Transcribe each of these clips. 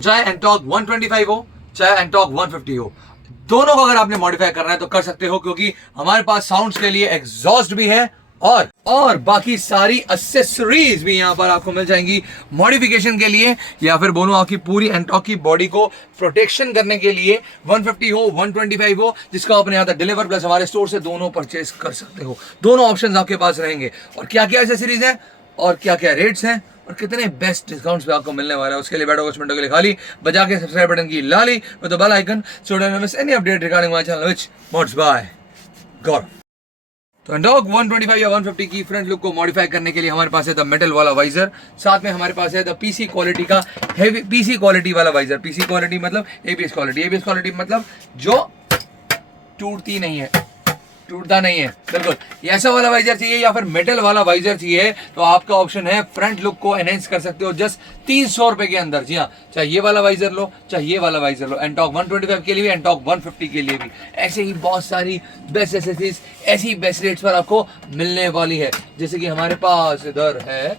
चाहे एंटॉर्क 125 हो चाहे एंटॉर्क 150 हो, दोनों को अगर आपने मॉडिफाई करना है तो कर सकते हो, क्योंकि हमारे पास साउंड्स के लिए एग्जॉस्ट भी है और बाकी सारी एक्सेसरीज भी यहां पर आपको मिल जाएंगी मॉडिफिकेशन के लिए, या फिर बोलूं आपकी पूरी एंटॉर्क की बॉडी को प्रोटेक्शन करने के लिए 150 हो 125 हो, जिसको आपने यहां तक डिलीवर प्लस हमारे स्टोर से दोनों परचेज कर सकते हो। दोनों ऑप्शंस आपके पास रहेंगे। और क्या क्या एक्सेसरीज है और क्या क्या रेट्स हैं और कितने बेस्ट डिस्काउंट्स पे आपको मिलने वाला है, उसके लिए बैठो कुछ मिनटों के लिए खाली बजा के सब्सक्राइब बटन की लाली with the bell icon so don't miss any update regarding my channel which mods by Gaurav. तो एंटॉर्क 125 या 150 की फ्रंट लुक को मॉडिफाई करने के लिए हमारे पास है द मेटल वाला वाइजर, साथ में हमारे पास है द पीसी क्वालिटी का हेवी पीसी क्वालिटी वाला वाइजर। पीसी क्वालिटी मतलब एबीएस क्वालिटी, एबीएस क्वालिटी मतलब जो टूटती नहीं है, टूटता नहीं है, बिल्कुल ऐसा वाला वाइजर चाहिए या फिर मेटल वाला वाइजर चाहिए तो आपका ऑप्शन है फ्रंट लुक को एनहेंस कर सकते हो जस्ट 300 रुपए के अंदर। जी हाँ, चाहे ये वाला वाइजर लो चाहे ये वाला वाइजर लो, एंटॉर्क 125 के लिए भी एंटॉर्क 150 के लिए भी ऐसे ही बहुत सारी बेस्ट एक्सेसरीज ऐसी बेस्ट रेट्स पर आपको मिलने वाली है। जैसे कि हमारे पास इधर है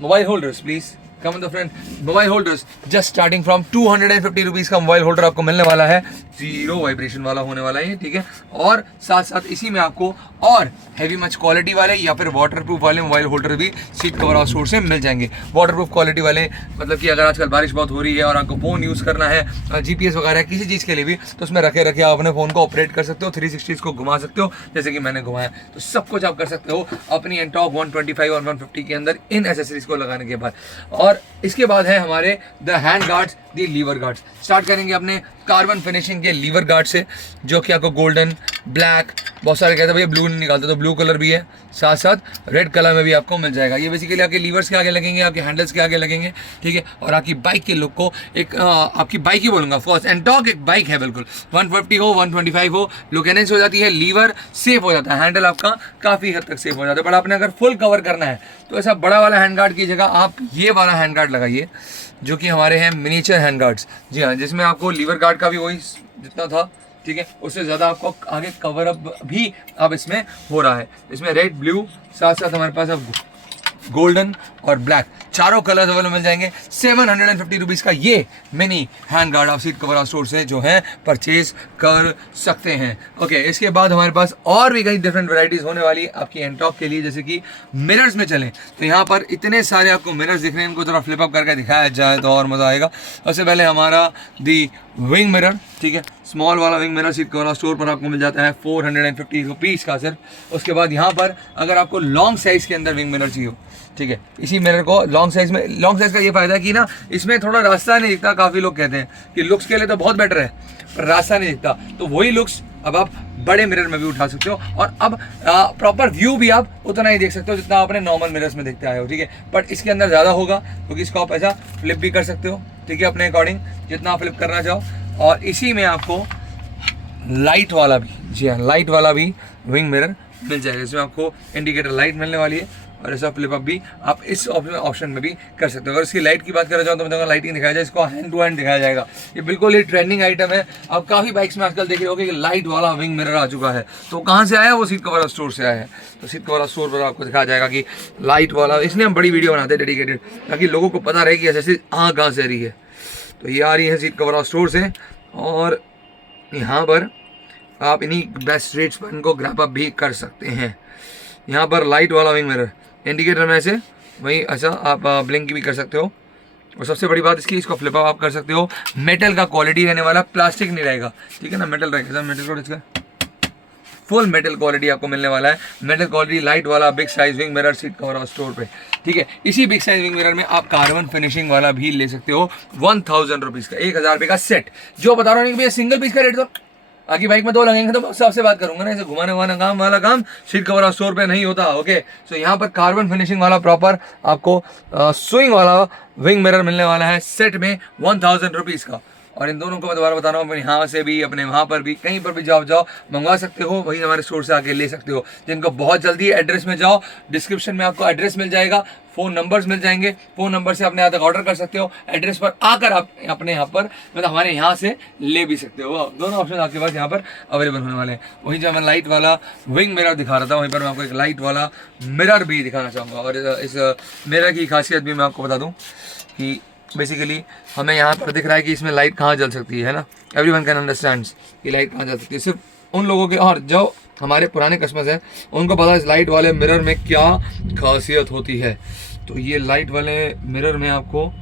mobile holders, please come on the front. Mobile holders just starting from 250 rupees का मोबाइल होल्डर आपको मिलने वाला है, जीरो वाइब्रेशन वाला होने वाला है, ठीक है। और साथ साथ इसी में आपको और हैवी मच क्वालिटी वाले या फिर वाटरप्रूफ वाले मोबाइल होल्डर भी सीट कवर हाउस स्टोर से मिल जाएंगे। वाटरप्रूफ क्वालिटी वाले मतलब कि अगर आजकल बारिश बहुत हो रही है और आपको फोन यूज करना है जीपीएस वगैरह किसी चीज़ के लिए भी, तो उसमें रखे रखे आप अपने फोन को ऑपरेट कर सकते हो, 360 को घुमा सकते हो जैसे कि मैंने घुमाया, तो सब कुछ आप कर सकते हो अपनी एंटॉर्क 125 और 150 के अंदर इन एसेसरीज को लगाने के बाद। और इसके बाद है हमारे the hand guards, the lever guards. Start करेंगे अपने कार्बन फिनिशिंग के लीवर गार्ड से, जो कि आपको गोल्डन, ब्लैक, बहुत सारे कहते हैं भैया ब्लू नहीं निकालते तो ब्लू कलर भी है, साथ साथ रेड कलर में भी आपको मिल जाएगा। ये बेसिकली आपके लीवर्स के आगे लगेंगे, आपके हैंडल्स के आगे लगेंगे, ठीक है। और आपकी बाइक के लुक को एक आपकी बाइक ही बोलूँगा, फर्स्ट एंटॉर्क एक बाइक है बिल्कुल, 150 हो 125 हो, लुक एनहेंस हो जाती है, लीवर सेफ हो जाता है, हैंडल आपका काफ़ी हद तक सेफ हो जाता है। बट आपने अगर फुल कवर करना है तो ऐसा बड़ा वाला हैंड गार्ड की जगह आप ये वाला हैंड गार्ड लगाइए, जो कि हमारे हैं मिनीचर हैंड गार्ड्स। जी हाँ, जिसमें आपको लीवर गार्ड का भी वही जितना था, ठीक है, उससे ज़्यादा आपको आगे कवर अप भी अब इसमें हो रहा है। इसमें रेड, ब्लू, साथ साथ हमारे पास अब गोल्डन और ब्लैक चारों कलर्स अवेलेबल मिल जाएंगे। 750 रुपीज़ का ये मिनी हैंड गार्ड आप सीट कवर स्टोर से जो है परचेज कर सकते हैं। ओके, इसके बाद हमारे पास और भी कई डिफरेंट वैरायटीज़ होने वाली है आपकी एंटॉर्क के लिए। जैसे कि मिरर्स में चलें तो यहाँ पर इतने सारे आपको मिरर्स दिख रहे हैं, इनको थोड़ा फ्लिप अप करके दिखाया जाए तो और मज़ा आएगा। सबसे पहले हमारा दी विंग मिरर, ठीक है, स्मॉल वाला wing mirror seat cover store पर आपको मिल जाता है 450 रुपीज़ का सिर्फ। उसके बाद यहाँ पर अगर आपको लॉन्ग साइज़ के अंदर विंग मिरर चाहिए, ठीक है, इसी मिरर को लॉन्ग साइज में, लॉन्ग साइज का ये फायदा है कि ना इसमें थोड़ा रास्ता नहीं दिखता। काफ़ी लोग कहते हैं कि लुक्स के लिए तो बहुत बेटर है पर रास्ता नहीं दिखता, तो वही लुक्स अब आप बड़े मिरर में भी उठा सकते हो और अब प्रॉपर व्यू भी आप उतना ही देख सकते हो जितना आपने नॉर्मल मिरर्स में देखते आए हो, ठीक है। बट इसके अंदर ज़्यादा होगा क्योंकि इसको आप ऐसा फ्लिप भी कर सकते हो, ठीक है, अपने अकॉर्डिंग जितना आप फ्लिप करना चाहो। और इसी में आपको लाइट वाला भी, जी हाँ, लाइट वाला भी विंग मिरर मिल जाएगा, जिसमें आपको इंडिकेटर लाइट मिलने वाली है और ऐसा फ्लिप अप भी आप इस ऑप्शन में भी कर सकते हो। अगर इसकी लाइट की बात करें जाओ तो मैं लाइटिंग दिखाया जाए, इसको हैंड टू हैंड दिखाया जाएगा। ये बिल्कुल ही ट्रेंडिंग आइटम है, आप काफ़ी बाइक्स में आजकल देख रहे होगे कि लाइट वाला विंग मिरर आ चुका है। तो कहाँ से आया? वो सीट कवर स्टोर से आया है। तो सीट कवर स्टोर पर आपको दिखाया जाएगा कि लाइट वाला, इसलिए हम बड़ी वीडियो बनाते हैं डेडिकेटेड, ताकि लोगों को पता रहे कि ऐसे कहाँ से आ रही है। तो ये आ रही है सीट कवर स्टोर से और यहाँ पर आप इन्हीं बेस्ट रेट्स पर इनको ग्रैप अप भी कर सकते हैं। यहाँ पर लाइट वाला विंग मिरर, इंडिकेटर में से वही अच्छा आप ब्लिंक भी कर सकते हो। और सबसे बड़ी बात इसकी, इसको फ्लिप अप आप कर सकते हो। मेटल का क्वालिटी रहने वाला, प्लास्टिक नहीं रहेगा, ठीक है ना, मेटल रहेगा। मेटल को इसका फुल मेटल क्वालिटी आपको मिलने वाला है। मेटल क्वालिटी लाइट वाला big size wing mirror seat cover store पे, ठीक है। इसी बिग साइज विंग मिरर में आप कार्बन फिनिशिंग वाला भी ले सकते हो 1000 रुपीज़ का, 1000 रुपये का सेट। जो बता रहा हूँ भैया सिंगल पीस का रेट तो आगे बाइक में दो लगेंगे तो सबसे बात करूंगा ना, ऐसे घुमाने वाला काम सीट कवर स्टोर पे नहीं होता। ओके, सो यहाँ पर कार्बन फिनिशिंग वाला प्रॉपर आपको स्विंग वाला विंग मिरर मिलने वाला है सेट में 1000 रुपीज़ का। और इन दोनों को मैं दोबारा बता रहा हूँ, यहाँ से भी अपने वहाँ पर भी कहीं पर भी जाओ मंगवा सकते हो, वहीं हमारे स्टोर से आके ले सकते हो। जिनको बहुत जल्दी एड्रेस में जाओ, डिस्क्रिप्शन में आपको एड्रेस मिल जाएगा, फ़ोन नंबर्स मिल जाएंगे, फ़ोन नंबर से अपने यहाँ तक ऑर्डर कर सकते हो। एड्रेस पर आकर आप अपने यहाँ पर मतलब हमारे यहाँ से ले भी सकते हो। दोनों ऑप्शन आपके पास यहाँ पर अवेलेबल होने वाले हैं। वहीं जब मैं लाइट वाला विंग मिरर दिखा रहा था, वहीं पर मैं आपको एक लाइट वाला मिरर भी दिखाना चाहूँगा। और इस मिरर की खासियत भी मैं आपको बता दूँ कि बेसिकली हमें यहाँ पर दिख रहा है कि इसमें लाइट कहाँ जल सकती है ना, एवरीवन कैन अंडरस्टैंड कि लाइट कहाँ जल सकती है। सिर्फ उन लोगों के और जो हमारे पुराने कस्टमर्स हैं उनको पता है इस लाइट वाले मिरर में क्या खासियत होती है। तो ये लाइट वाले मिरर में आपको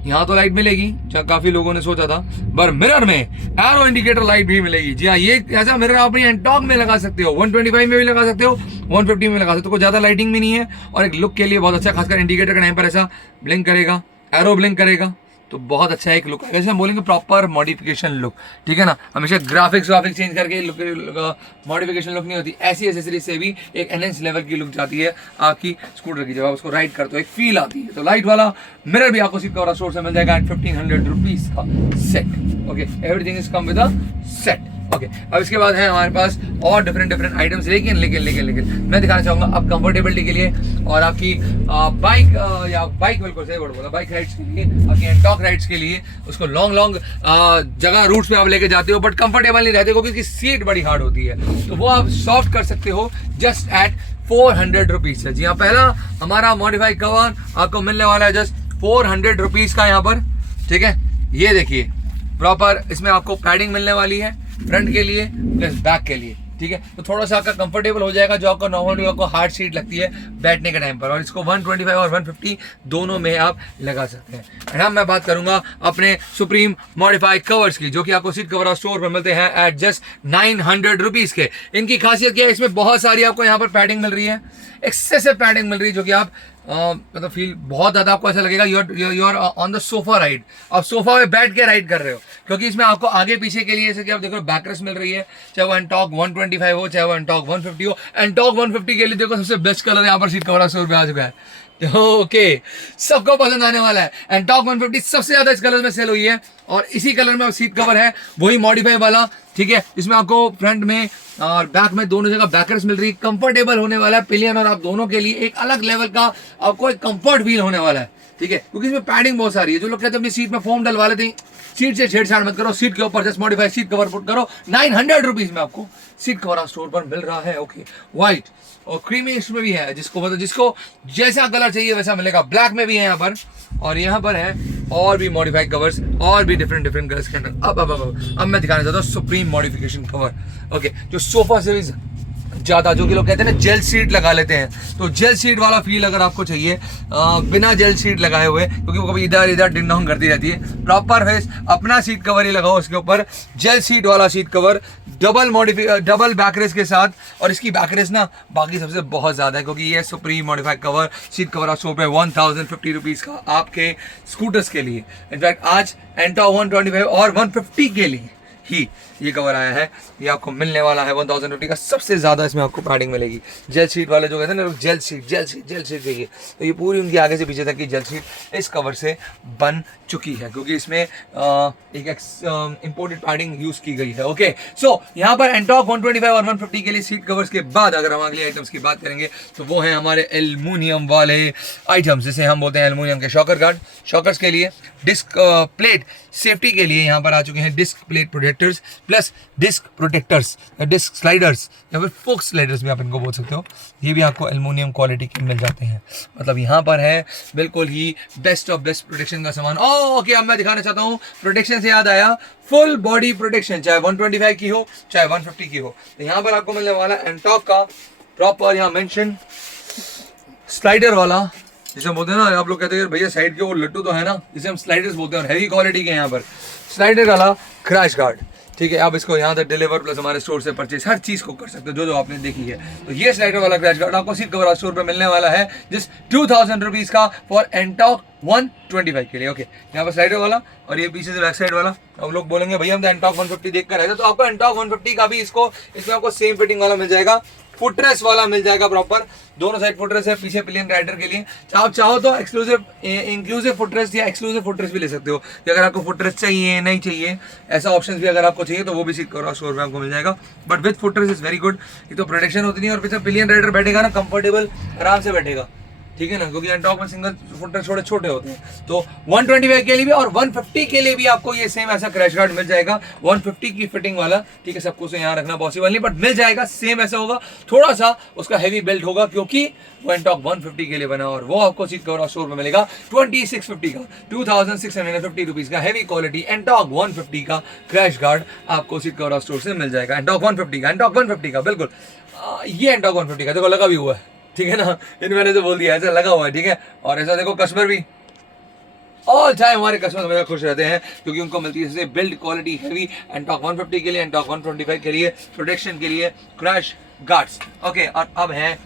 यहाँ तो लाइट मिलेगी जहाँ काफ़ी लोगों ने सोचा था, पर मिरर में एरो इंडिकेटर लाइट भी मिलेगी। जी हाँ, ये ऐसा मिरर आप अपनी एंटॉक में लगा सकते हो, 125 में भी लगा सकते हो, 150 में लगा सकते हो। कोई ज़्यादा लाइटिंग भी नहीं है और एक लुक के लिए बहुत अच्छा, खासकर इंडिकेटर के टाइम पर ऐसा ब्लिंक करेगा, एरो ब्लिंक करेगा, तो बहुत अच्छा एक लुक है। वैसे हम बोलेंगे प्रॉपर मॉडिफिकेशन लुक, ठीक है ना। हमेशा ग्राफिक्स चेंज करके मॉडिफिकेशन लुक नहीं होती। ऐसी एसेसरीज से भी एक एनहेंस लेवल की लुक जाती है आपकी स्कूटर की, जब आप उसको राइड करते हो एक फील आती है। तो लाइट वाला मिरर भी आपको सिर्फ स्टोर से मिल जाएगा एट 1500 रुपीज का set. Okay, everything is come with a set. Okay, अब इसके बाद है हमारे पास और डिफरेंट आइटम्स, लेकिन मैं दिखाना चाहूँगा अब कंफर्टेबिलिटी के लिए और आपकी बाइक बिल्कुल सही वर्ड बोला, बाइक राइड्स के लिए, आपकी एंटॉक राइड्स के लिए, उसको लॉन्ग जगह रूट्स पे आप लेके जाते हो बट कंफर्टेबल नहीं रहते क्योंकि इसकी सीट बड़ी हार्ड होती है, तो वो आप सॉफ्ट कर सकते हो जस्ट एट 400 रुपीज से। जी हाँ, पहला हमारा मॉडिफाइड कवर आपको मिलने वाला है जस्ट 400 रुपीज का यहाँ पर, ठीक है। ये देखिए प्रॉपर इसमें आपको पैडिंग मिलने वाली है फ्रंट के लिए प्लस बैक के लिए, ठीक है। तो थोड़ा सा आपका कंफर्टेबल हो जाएगा, जो आपको नॉर्मली आपको हार्ड सीट लगती है बैठने के टाइम पर, और इसको 125 और 150 दोनों में आप लगा सकते हैं। एंड अब मैं बात करूंगा अपने सुप्रीम मॉडिफाइड कवर्स की, जो कि आपको सीट कवर स्टोर पर मिलते हैं एट जस्ट 900 रुपीज के। इनकी खासियत क्या है, इसमें बहुत सारी आपको यहाँ पर पैडिंग मिल रही है, एक्सेसिव पैडिंग मिल रही है, जो कि आप मतलब फील बहुत ज़्यादा आपको ऐसा लगेगा you are on the sofa ride, आप सोफा में बैठ के राइड कर रहे हो, क्योंकि इसमें आपको आगे पीछे के लिए जैसे कि आप देखो बैकरेस्ट मिल रही है, चाहे वो एंटॉक 125 हो चाहे वो एंटॉक 150 हो। एंटॉक 150 के लिए देखो सबसे बेस्ट कलर यहाँ पर सीट कवर स्टोर पे आ चुका है। ओके, सबको पसंद आने वाला है। एंटॉक 150 सबसे ज्यादा इस कलर में सेल हुई है और इसी कलर में सीट कवर है, वही मॉडिफाई वाला, ठीक है। इसमें आपको फ्रंट में और बैक में दोनों जगह बैकर्स मिल रही है, कंफर्टेबल होने वाला है पिलियन और आप दोनों के लिए एक अलग लेवल का आपको एक कंफर्ट फील होने वाला है, ठीक है। क्योंकि इसमें पैडिंग बहुत सारी है। जो लोग कहते हैं अपनी सीट में फोम डलवा लेते हैं, सीट से छेड़छाड़ मत करो, सीट के ऊपर just modify seat cover put करो। 900 रुपीज में आपको सीट कवर स्टोर पर मिल रहा है। ओके, व्हाइट और क्रीमी इसमें भी है, जिसको मतलब जिसको जैसा कलर चाहिए वैसा मिलेगा। ब्लैक में भी है यहाँ पर, और यहाँ पर है और भी मॉडिफाइड कवर्स और भी डिफरेंट कलर्स के अंदर। अब मैं दिखाना चाहता हूँ सुप्रीम मॉडिफिकेशन कवर। ओके, जो सोफा सीरीज ज़्यादा, जो कि लोग कहते हैं ना जेल सीट लगा लेते हैं, तो जेल सीट वाला फील अगर आपको चाहिए बिना जेल सीट लगाए हुए, क्योंकि वो कभी इधर इधर डिंग डोंग करती रहती है, प्रॉपर फेस अपना सीट कवर ही लगाओ उसके ऊपर, जेल सीट वाला सीट कवर, डबल बैकरेस के साथ। और इसकी बैकरेस ना बाकी सबसे बहुत ज़्यादा है, क्योंकि ये supreme modified cover seat cover आप पे 1050 रुपीज़ का आपके स्कूटर्स के लिए। इनफैक्ट आज एंटॉक 125 और 150 के लिए ही ये कवर आया है। ये आपको मिलने वाला है 1050 का। सबसे ज़्यादा इसमें आपको पैडिंग मिलेगी। जेल सीट वाले जो कहते हैं ना जेल सीट चाहिए, तो ये पूरी उनकी आगे से पीछे तक की जेल सीट इस कवर से बन चुकी है, क्योंकि इसमें एक इंपोर्टेड पैडिंग यूज़ की गई है। ओके, सो यहाँ पर एंटॉक 125 और 150 के लिए सीट कवर्स के बाद अगर हम अगले आइटम्स की बात करेंगे तो वो है हमारे एल्युमिनियम वाले आइटम्स, जिसे हम बोलते हैं एल्युमिनियम के शॉकर गार्ड। शॉकर्स के लिए डिस्क प्लेट सेफ्टी के लिए यहाँ पर आ चुके हैं disc plate protectors plus disc protectors, disc sliders या फिर फोक स्लाइडर्स भी आप इनको बोल सकते हो। ये भी आपको एल्युमिनियम क्वालिटी के मिल जाते हैं। मतलब यहाँ पर है बिल्कुल ही बेस्ट ऑफ बेस्ट प्रोटेक्शन का सामान। ओके, अब मैं दिखाना चाहता हूँ, प्रोटेक्शन से याद आया, फुल बॉडी प्रोटेक्शन, चाहे 125 की हो चाहे 150 की हो, तो यहाँ पर आपको मिलने वाला एंटॉक का प्रॉपर यहाँ मेंशन स्लाइडर वाला, जिसे हम बोलते हैं ना, आप लोग कहते हैं भैया साइड के वो लट्टू तो है ना, जिसे हम स्लाइडर्स बोलते हैं, और हैवी क्वालिटी के यहाँ पर स्लाइडर वाला क्रैश गार्ड, ठीक है। आप इसको यहाँ तक डिलीवर प्लस हमारे स्टोर से परचेज हर चीज़ को कर सकते हो जो आपने देखी है। तो ये स्लाइडर वाला क्रैश गार्ड आपको सीट कवर स्टोर पर मिलने वाला है जिस 2000 रुपीज़ का फॉर एंटॉक 125 के लिए। ओके, यहाँ पर स्लाइडर वाला और ये पीछे से बैक साइड वाला। अब लोग बोलेंगे भैया हम तो एंटॉक 150 देख कर आए थे, तो आपको एंटॉक 150 का भी इसमें आपको सेम फिटिंग वाला मिल जाएगा, फुटरेस्ट वाला मिल जाएगा प्रॉपर, दोनों साइड फुटरेस्ट है, पीछे पिलियन राइडर के लिए। आप चाहो तो इंक्लूसिव फुटरेस्ट या एक्सक्लूसिव फुटरेस्ट भी ले सकते हो, कि अगर आपको फुटरेस्ट चाहिए नहीं चाहिए, ऐसा ऑप्शन भी अगर आपको चाहिए तो वो भी सीट कवर स्टोर में आपको मिल जाएगा। But with footrest is very good, ये तो प्रोटेक्शन होती नहीं, और पीछे पिलियन राइडर बैठेगा ना कंफर्टेबल, आराम से बैठेगा, ठीक है ना, क्योंकि एंटॉर्क में सिंगल फुटर छोटे छोटे होते हैं। तो 125 के लिए भी और 150 के लिए भी आपको ये सेम ऐसा क्रैश गार्ड मिल जाएगा, 150 की फिटिंग वाला। ठीक है, सबको से यहाँ रखना पॉसिबल नहीं, बट मिल जाएगा, सेम ऐसा होगा, थोड़ा सा उसका हैवी बेल्ट होगा क्योंकि वो एंटॉर्क 150 के लिए बना, और वो आपको सीट कवर और स्टोर में मिलेगा 2650 का, 2650 रुपीज का हैवी क्वालिटी एंटॉर्क 150 का क्रैश गार्ड आपको सीट कवर और स्टोर से मिल जाएगा। एंटॉर्क 150 का बिल्कुल, ये एंटॉर्क 150 का देखो लगा भी हुआ है, ठीक है ना, इन मैंने तो बोल दिया ऐसा लगा हुआ है, ठीक है। और ऐसा देखो कस्टमर भी ऑल टाइम हमारे कस्टमर हमेशा खुश रहते हैं क्योंकि उनको मिलती है बिल्ड क्वालिटी हैवी एंटॉर्क 150 के लिए, एंटॉर्क 125 के लिए, प्रोटेक्शन के लिए क्रैश गार्ड्स। ओके, और अब है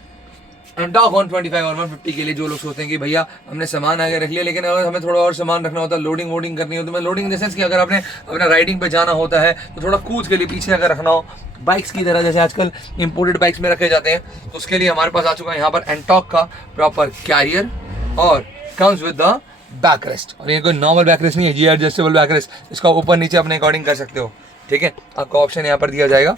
एंटॉर्क 125 और 150 के लिए। जो लोग सोचते हैं कि भैया हमने सामान आगे रख लिया, लेकिन अगर हमें थोड़ा और सामान रखना होता है, लोडिंग वोडिंग करनी होती है, लोडिंग इन द सेंस कि अगर आपने अपना राइडिंग पे जाना होता है तो थोड़ा कूच के लिए पीछे अगर रखना हो, बाइक्स की तरह जैसे आजकल इंपोर्टेड बाइक्स में रखे जाते हैं, तो उसके लिए हमारे पास आ चुका है यहाँ पर एंटॉर्क का प्रॉपर कैरियर और comes with the back rest. और ये कोई नॉर्मल बैक रेस्ट नहीं है, जी एडजस्टेबल बैक रेस्ट, इसका ऊपर नीचे अपने अकॉर्डिंग कर सकते हो, ठीक है। आपको ऑप्शन यहाँ पर दिया जाएगा,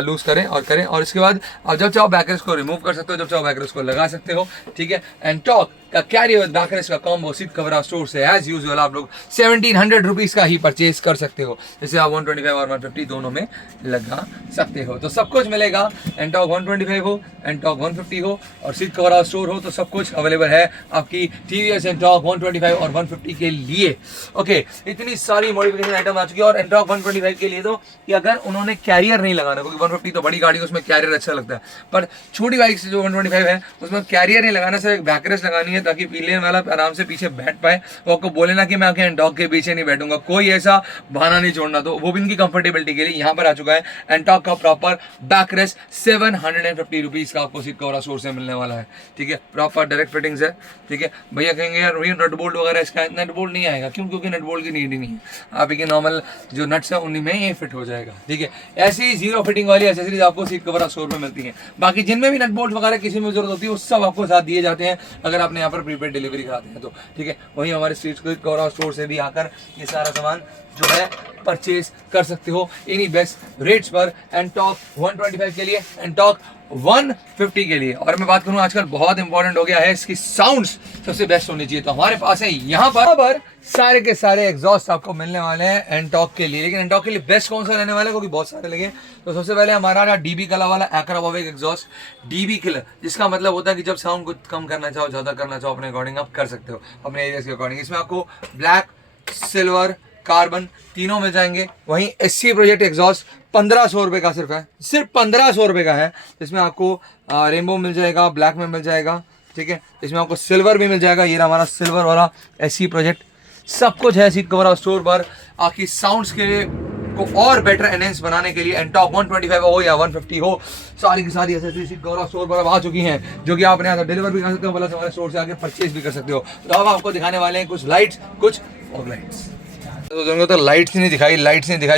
लूज करें, और इसके बाद आप जब चाहो बैकरेस्ट को रिमूव कर सकते हो, जब चाहो बैकरेस्ट को लगा सकते हो, ठीक है। एंटॉर्क का कैरियर विद बैकरेस्ट का कॉम्बो सीट कवर स्टोर से एज यूजुअल आप लोग 1700 रुपीज़ का ही परचेज कर सकते हो, जैसे आप 125 और 150 दोनों में लगा सकते हो। तो सब कुछ मिलेगा, एंटॉर्क 125 हो, एंटॉर्क 150 हो और सीट कवर स्टोर हो, तो सब कुछ अवेलेबल है आपकी टीवीएस एंटॉर्क 125 और 150 के लिए। ओके, इतनी सारी मॉडिफिकेशन आइटम आ चुकी है। और एंटॉर्क 125 के लिए तो कि अगर उन्होंने कैरियर नहीं लगाना, क्योंकि 150 तो बड़ी गाड़ी है, उसमें कैरियर अच्छा लगता है, पर छोटी बाइक से जो 125 है उसमें कैरियर नहीं लगाना, सिर्फ एक बैकरेस्ट लगानी है ताकि पीले वाला आराम से पीछे बैठ पाए। वो आपको बोले ना कि मैं आके एंटॉर्क के पीछे नहीं बैठूंगा, कोई ऐसा बहाना नहीं छोड़ना। तो वो भी इनकी कंफर्टेबिलिटी के लिए यहाँ पर आ चुका है एंटॉर्क का प्रॉपर बैकरेस्ट 750 रुपीज़ का आपको सीट कवर स्टोर से मिलने वाला है, ठीक है। प्रॉपर डायरेक्ट फिटिंग्स है, ठीक है। भैया कहेंगे यार भैया नट बोल्ट वगैरह, इसका नट बोल्ट नहीं आएगा, क्यों? क्योंकि नट बोल्ट की नीड ही नहीं है, आप एक नॉर्मल जो नट्स है उन्हीं में ये फिट हो जाएगा, ठीक है। ऐसी ही जीरो फिटिंग वाली एसेसरीज आपको सीट कवर स्टोर में मिलती है। बाकी जिनमें भी नट बोल्ट वगैरह किसी में जरूरत होती है वो सब आपको साथ दिए जाते हैं अगर आपने यहाँ पर प्रीपेड डिलीवरी कराते हैं तो, ठीक है। वहीं हमारे सीट कवर स्टोर से भी आकर ये सारा सामान जो है परचेज कर सकते हो इन्हीं बेस्ट रेट्स पर, एंटॉर्क 125 के लिए, एंटॉर्क 150 के लिए। और मैं बात करूं आजकल बहुत इंपॉर्टेंट हो गया है, इसकी साउंड्स सबसे बेस्ट होनी चाहिए, तो हमारे पास है यहाँ पर सारे के सारे एग्जॉस्ट आपको मिलने वाले हैं एंटॉर्क के लिए। लेकिन एंटॉर्क के लिए बेस्ट कौन सा रहने वाला है, क्योंकि बहुत सारे लगे। तो सबसे पहले हमारा डीबी कलर वाला एक्राबोविक एग्जॉस्ट, डीबी किलर, जिसका मतलब होता है कि जब साउंड को कम करना चाहो, ज्यादा करना चाहो, अपने अकॉर्डिंग आप कर सकते हो, अपने एरिया के अकॉर्डिंग। इसमें आपको ब्लैक, सिल्वर, कार्बन तीनों मिल जाएंगे। वहीं एससी प्रोजेक्ट एग्जॉस्ट 1500 रुपये का सिर्फ है, सिर्फ 1500 रुपये का है। इसमें आपको रेनबो मिल जाएगा, ब्लैक में मिल जाएगा, ठीक है। इसमें आपको सिल्वर भी मिल जाएगा, ये हमारा सिल्वर वाला एससी प्रोजेक्ट, सब कुछ है सीट कवर स्टोर पर। आपकी साउंड्स के को और बेटर एनहेंस बनाने के लिए एंटॉर्क 125 हो या 150 हो, सारी की सारी एसेसरीज सीट कवर स्टोर पर अब आ चुकी हैं, जो कि आप यहाँ डिलीवर भी कर सकते हो, प्लस हमारे स्टोर से आके परचेज भी कर सकते हो। तो अब आपको दिखाने वाले हैं कुछ लाइट्स, कुछ फॉग लाइट्स। तो लाइट्स नहीं दिखाई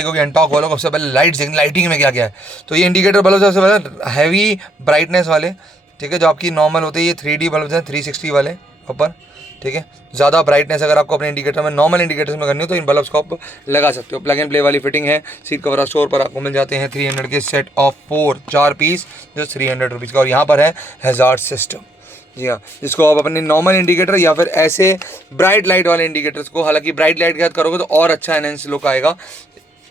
क्योंकि एंटॉर्क वालों को सबसे पहले लाइट्स देखनी, लाइटिंग में क्या क्या है। तो ये इंडिकेटर बल्ब सबसे पहले हैवी ब्राइटनेस वाले, ठीक है, जो आपकी नॉर्मल होते हैं, ये 3D बल्ब हैं 360 वाले ऊपर, ठीक है। ज़्यादा ब्राइटनेस अगर आपको अपने इंडिकेटर में, नॉर्मल इंडिकेटर्स में करनी हो तो इन बल्ब्स को आप लगा सकते हो। प्लग एंड प्ले वाली फिटिंग है, सीट कवर स्टोर पर आपको मिल जाते हैं 300 के सेट ऑफ 4 पीस, जो 300 रुपीज़ का। और यहाँ पर है हैजार्ड सिस्टम, जी हाँ, जिसको आप अपने नॉर्मल इंडिकेटर या फिर ऐसे ब्राइट लाइट वाले इंडिकेटर्स को, हालांकि ब्राइट लाइट के साथ करोगे तो और अच्छा एनहेंस लुक आएगा,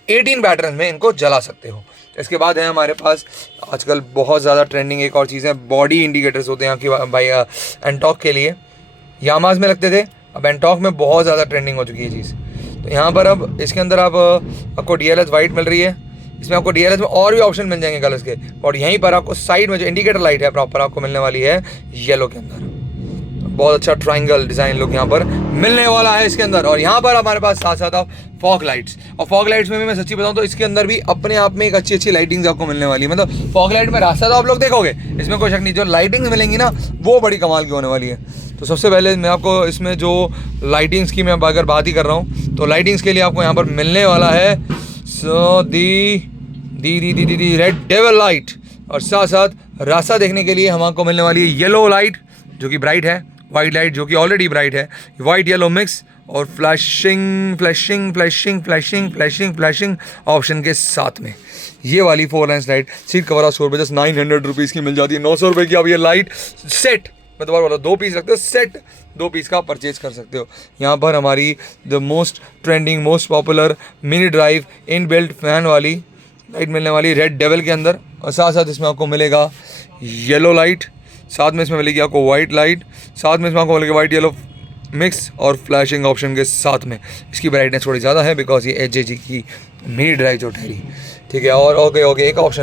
18 पैटर्न में इनको जला सकते हो। इसके बाद है हमारे पास आजकल बहुत ज़्यादा ट्रेंडिंग एक और चीज़ है, बॉडी इंडिकेटर्स होते हैं आपकी भाई एंटॉर्क के लिए, यामाज में लगते थे, अब एंटॉर्क में बहुत ज़्यादा ट्रेंडिंग हो चुकी है चीज़। तो यहाँ पर अब इसके अंदर आपको DLS वाइट मिल रही है, इसमें आपको DLS में और भी ऑप्शन मिल जाएंगे कलर्स के। और यहीं पर आपको साइड में जो इंडिकेटर लाइट है प्रॉपर आपको मिलने वाली है येलो के अंदर, बहुत अच्छा ट्रायंगल डिज़ाइन लुक यहाँ पर मिलने वाला है इसके अंदर। और यहाँ पर हमारे पास साथ साथ आप फॉग लाइट्स, और फॉग लाइट्स में भी मैं सच्ची बताऊँ तो इसके अंदर भी अपने आप में एक अच्छी लाइटिंग्स आपको मिलने वाली है। मतलब फॉग लाइट में रास्ता तो आप लोग देखोगे, इसमें कोई शक नहीं, जो लाइटिंग्स मिलेंगी ना वो बड़ी कमाल की होने वाली है। तो सबसे पहले मैं आपको इसमें जो लाइटिंग्स की मैं अगर बात ही कर रहा हूँ, तो लाइटिंग्स के लिए आपको यहाँ पर मिलने वाला है दी रेड डेविल लाइट, और साथ साथ रास्ता देखने के लिए हमको मिलने वाली है येलो लाइट जो कि ब्राइट है, वाइट लाइट जो कि ऑलरेडी ब्राइट है, वाइट येलो मिक्स, और फ्लैशिंग ऑप्शन के साथ में ये वाली 4 lines light seat cover store पे जस्ट 900 रुपीज़ की मिल जाती है। 900 रुपये की अब ये लाइट सेट मैं दोबारा बोला 2 पीस रखते हो, सेट 2 पीस का परचेज कर सकते हो। यहाँ पर हमारी the most trending most popular mini drive in built fan वाली लाइट मिलने वाली रेड डेविल के अंदर, और साथ साथ इसमें आपको मिलेगा येलो लाइट, साथ में इसमें मिलेगी आपको वाइट लाइट, साथ में इसमें आपको मिलेगी वाइट येलो मिक्स और फ्लैशिंग ऑप्शन के साथ में। इसकी ब्राइटनेस थोड़ी ज़्यादा है बिकॉज ये HJG की मिनी ड्राइव जो ठहरी, ठीक है। और ओके एक ऑप्शन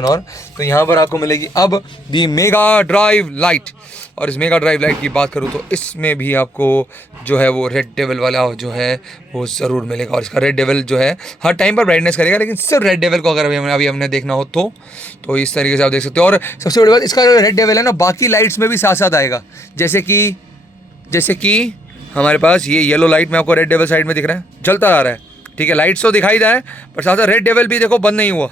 और तो यहाँ पर आपको मिलेगी अब दी मेगा ड्राइव लाइट। और इस मेगा ड्राइव लाइट की बात करूँ तो इसमें भी आपको जो है वो रेड डेविल वाला जो है वो ज़रूर मिलेगा। और इसका रेड डेविल जो है हर टाइम पर ब्राइटनेस करेगा, लेकिन सिर्फ रेड डेविल को अगर अभी हमने देखना हो तो इस तरीके से आप देख सकते हो। और सबसे बड़ी बात, इसका जो रेड डेविल है ना बाकी लाइट्स में भी साथ साथ आएगा, जैसे कि हमारे पास ये येलो लाइट में आपको रेड डेविल साइड में दिख रहा है, जलता आ रहा है, ठीक है। लाइट्स तो दिखाई दे, पर साथ साथ रेड डेविल भी देखो बंद नहीं हुआ।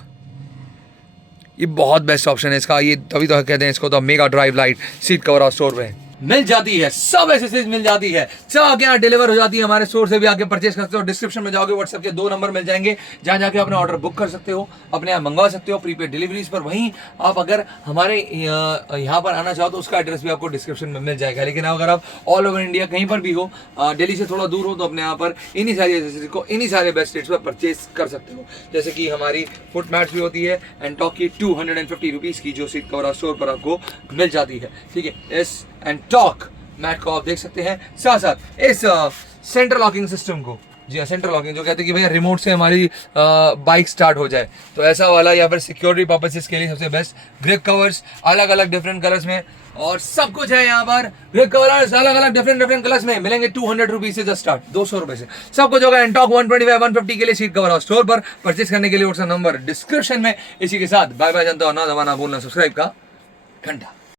ये बहुत बेस्ट ऑप्शन है इसका, ये तभी तो कहते हैं इसको तो mega drive light seat cover और स्टोर में मिल जाती है, सब एसेसरीज मिल जाती है, सब आके यहाँ डिलीवर हो जाती है। हमारे स्टोर से भी आके परचेस कर सकते हो। डिस्क्रिप्शन में जाओगे व्हाट्सएप के 2 नंबर मिल जाएंगे, जहाँ जाके अपना ऑर्डर बुक कर सकते हो, अपने यहाँ मंगवा सकते हो प्रीपेड डिलीवरीज पर। वहीं आप अगर हमारे यहाँ पर आना चाहो तो उसका एड्रेस भी आपको डिस्क्रिप्शन में मिल जाएगा। लेकिन अगर आप ऑल ओवर इंडिया कहीं पर भी हो, दिल्ली से थोड़ा दूर हो, तो अपने यहाँ पर इन्हीं सारी एसेसरीज को इन्हीं सारे बेस्ट रेट्स पर परचेज कर सकते हो। जैसे कि हमारी फुट मैट्स भी होती है एंटॉक की 250 रुपीज़ की, जो सीट कवर स्टोर पर आपको मिल जाती है, ठीक है। इस एंटॉक मैट को आप देख सकते हैं, साथ साथ इस सेंटर लॉकिंग सिस्टम को, जी हाँ सेंटर लॉकिंग, जो कहते हैं कि भैया रिमोट से हमारी बाइक स्टार्ट हो जाए, तो ऐसा वाला या फिर सिक्योरिटी पर्पसेस के लिए सबसे बेस्ट ग्रिप कवर्स अलग अलग डिफरेंट कलर्स में, और सब कुछ है यहाँ पर। ग्रिप कवर्स अलग अलग डिफरेंट कलर्स में मिलेंगे 200 रुपीज से जस्ट स्टार्ट, 200 रुपए से सब कुछ होगा। एंटॉक 125 150 के लिए सीट कवर और स्टोर पर परचेज करने के लिए व्हाट्सएप नंबर डिस्क्रिप्शन में। इसी के साथ बाय बाय, जानता हो ना दबाना भूलना सब्सक्राइब का घंटा।